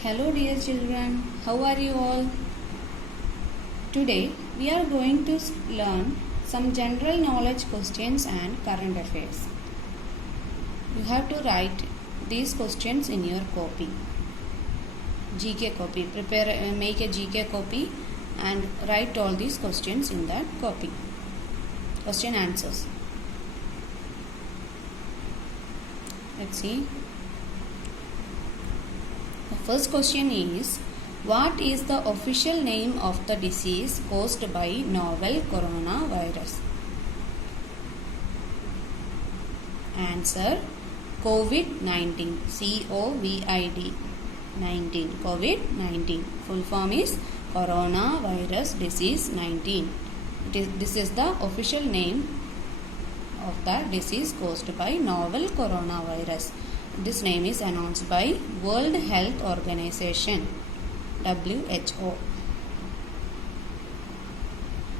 Hello dear children, how are you all? Today we are going to learn some general knowledge questions and current affairs. You have to write these questions in your copy. GK copy. Make a GK copy and write all these questions in that copy. Question answers. Let's see. The first question is, what is the official name of the disease caused by novel coronavirus? Answer, COVID-19. COVID 19. COVID-19. Full form is coronavirus disease 19. This is the official name of the disease caused by novel coronavirus. This name is announced by World Health Organization, WHO.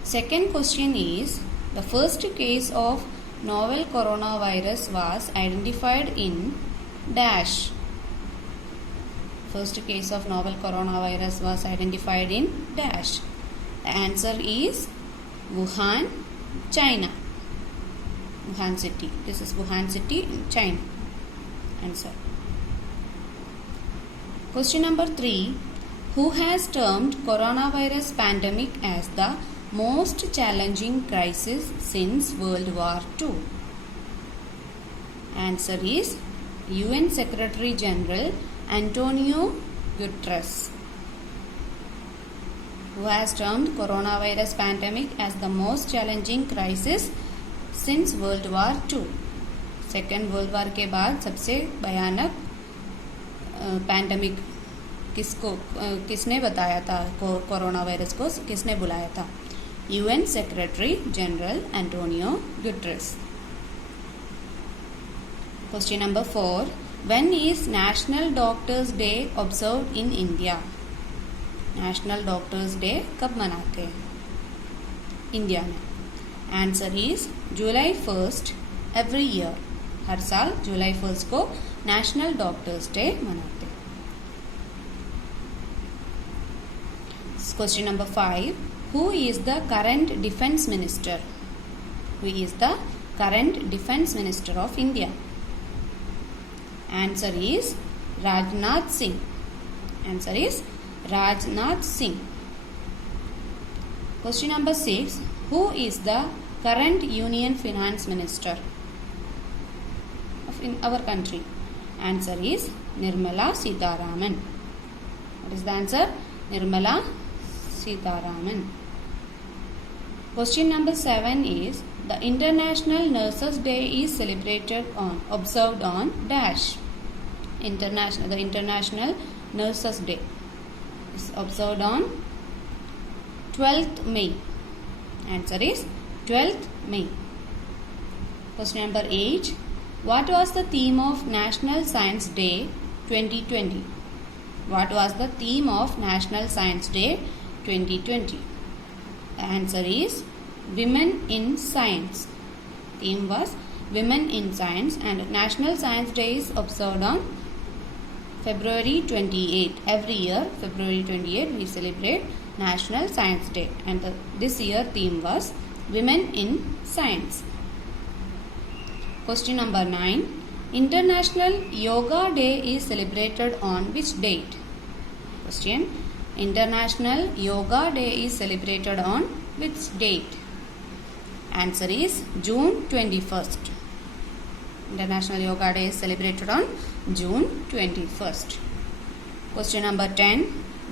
Second question is, the first case of novel coronavirus was identified in dash. First case of novel coronavirus was identified in dash. The answer is Wuhan, China. Wuhan city. This is Wuhan city in China. Answer. Question number 3. Who has termed coronavirus pandemic as the most challenging crisis since World War II? Answer is UN Secretary General Antonio Guterres. Who has termed coronavirus pandemic as the most challenging crisis since World War II? Second world war के बाद सबसे भयानक pandemic किसने बताया था? Corona virus को किसने बुलाया था? UN secretary general Antonio Guterres. Question number 4. When is national doctors day observed in India? National doctors day कब मनाते हैं इंडिया में? Answer is July 1 every year. हर साल जुलाई 1 को नेशनल डॉक्टर्स डे मनाते हैं. Question number 5. Who is the current defence minister? Who is the current defence minister of India? Answer is Rajnath Singh. Answer is Rajnath Singh. Question number 6. Who is the current union finance minister in our country? Answer is Nirmala Sitharaman. What is the answer? Nirmala Sitharaman. Question number 7 is, the International Nurses Day is observed on dash. The International Nurses Day is observed on 12th May. Answer is 12th May. Question number 8. What was the theme of National Science Day 2020? What was the theme of National Science Day 2020? The answer is Women in Science. Theme was Women in Science, and National Science Day is observed on February 28. Every year, February 28, we celebrate National Science Day, and this year theme was Women in Science. Question number 9. International Yoga Day is celebrated on which date? Question. International Yoga Day is celebrated on which date? Answer is June 21st. International Yoga Day is celebrated on June 21st. Question number 10.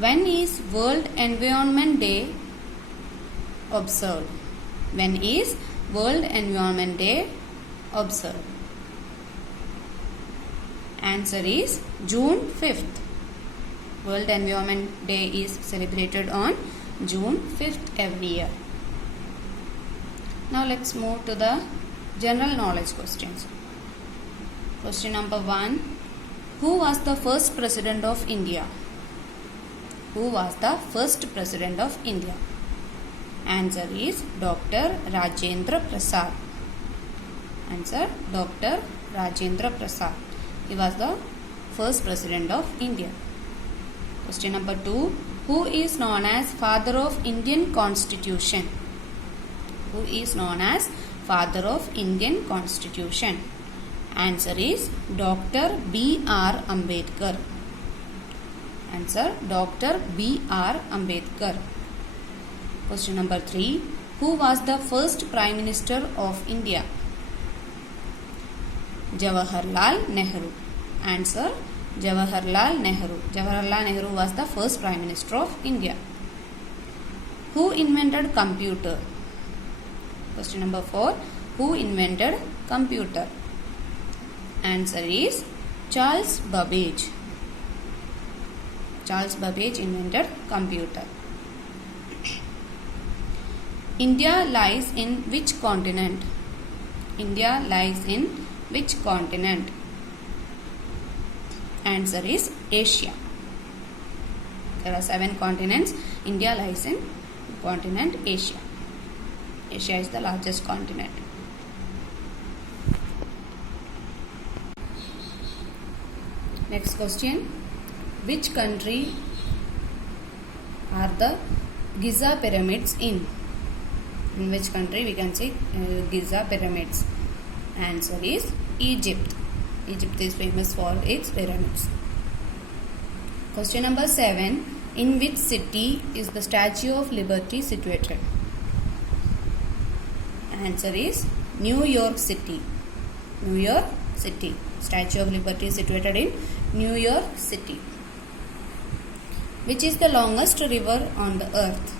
When is World Environment Day observed? When is World Environment Day observed? Answer is June 5th. World Environment Day is celebrated on June 5th every year. Now let's move to the general knowledge questions. Question number 1. Who was the first president of India? Who was the first president of India? Answer is Dr. Rajendra Prasad. Answer, Dr. Rajendra Prasad. He was the first president of India. Question number 2. Who is known as father of Indian Constitution? Who is known as father of Indian Constitution? Answer is Dr. B.R. Ambedkar. Answer Dr. B.R. Ambedkar. Question number 3. Who was the first Prime Minister of India? Jawaharlal Nehru. Answer Jawaharlal Nehru. Jawaharlal Nehru was the first Prime Minister of India. Who invented computer? Question number 4. Who invented computer? Answer is Charles Babbage. Charles Babbage invented computer. India lies in which continent? India lies in which continent? Answer is Asia. There are 7 continents. India lies in continent Asia. Asia is the largest continent. Next question. Which country are the Giza pyramids in? In which country we can see Giza pyramids? Answer is Egypt. Egypt is famous for its pyramids. Question number 7. In which city is the Statue of Liberty situated? Answer is New York City. New York City. Statue of Liberty is situated in New York City. Which is the longest river on the earth?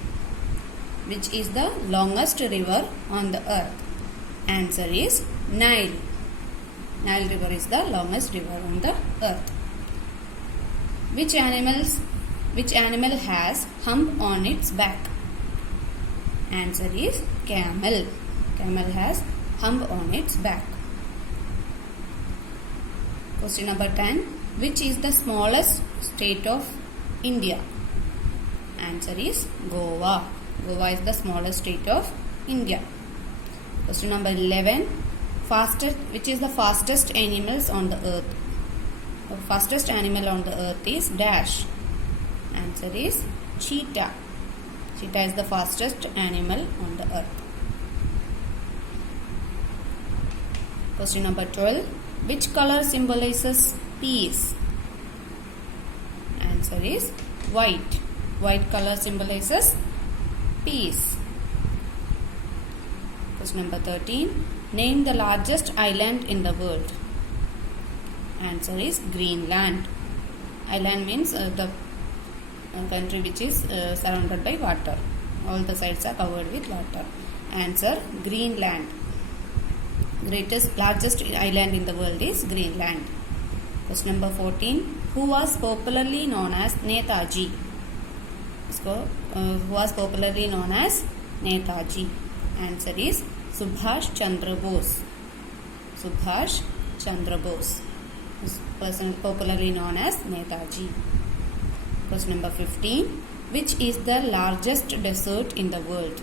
Which is the longest river on the earth? Answer is Nile. Nile river is the longest river on the earth. Which animal has hump on its back? Answer is camel. Camel has hump on its back. Question number 10. Which is the smallest state of India? Answer is Goa. Goa is the smallest state of India. Question number 11. Which is the fastest animals on the earth? The fastest animal on the earth is dash. Answer is cheetah. Cheetah is the fastest animal on the earth. Question number 12. Which color symbolizes peace? Answer is white. White color symbolizes peace. Question number 13. Name the largest island in the world. Answer is Greenland. Island means the country which is surrounded by water. All the sides are covered with water. Answer Greenland. Largest island in the world is Greenland. Question number 14. Who was popularly known as Netaji? Who was popularly known as Netaji? Answer is Subhash Chandra Bose. Subhash Chandra Bose. This person popularly known as Netaji. Question number 15. Which is the largest desert in the world?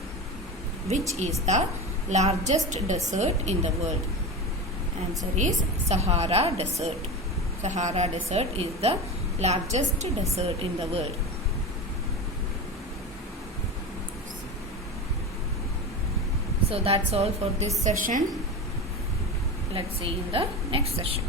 Which is the largest desert in the world? Answer is Sahara Desert. Sahara Desert is the largest desert in the world. So that's all for this session. Let's see in the next session.